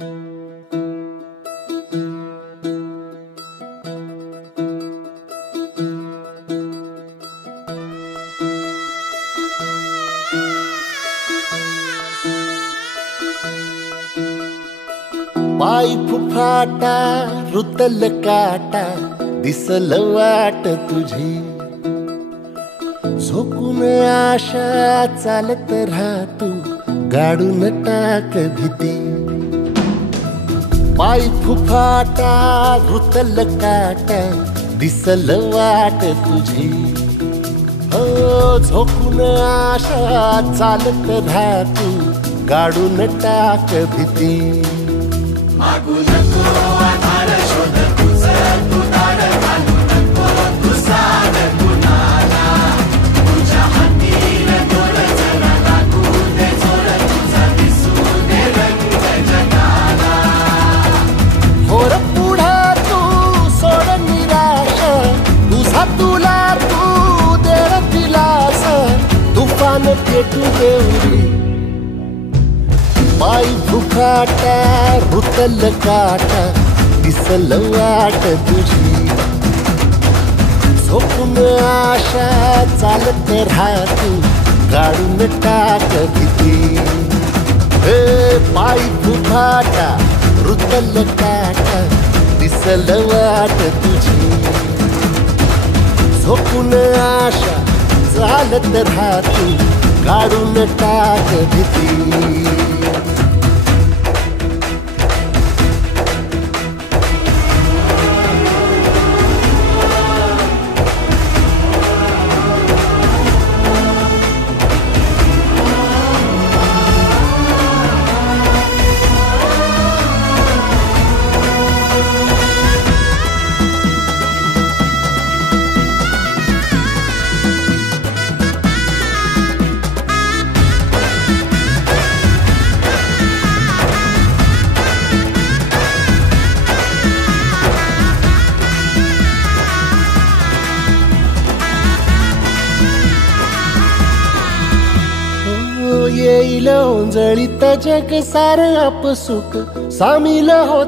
पाय फुफाटा रुतल काटा दिसल वाट तुझी झोकून आशा चालत राहतू गाडून टाक भीती पाय फुफाटा रुतल काटा दिसल वाट तुझी हो झोकून आशा चालत राहतू गाडून टाक भीती मागू नको आधार शोध तुझं तू दार घालू नको तू साध कुणाला तुझ्या हातीने तोर जरा लागू दे जोर तुझा दिसू दे रंग जगाला होर पुढे तू सोड निराश तुझा तुला तू दे दिलास तुफान पेटू देवरी पाय फुफाटा रुतल काटा दिसल वाट तुझी झोपून आशा चालत राहतू गाडून टाक भीती हे पाय फुफाटा रुतल काटा दिसल वाट तुझी झोपून आशा चालत राहतू गाडून टाक भीती येईल ओंजळीत जग सार आपसुक सामील होत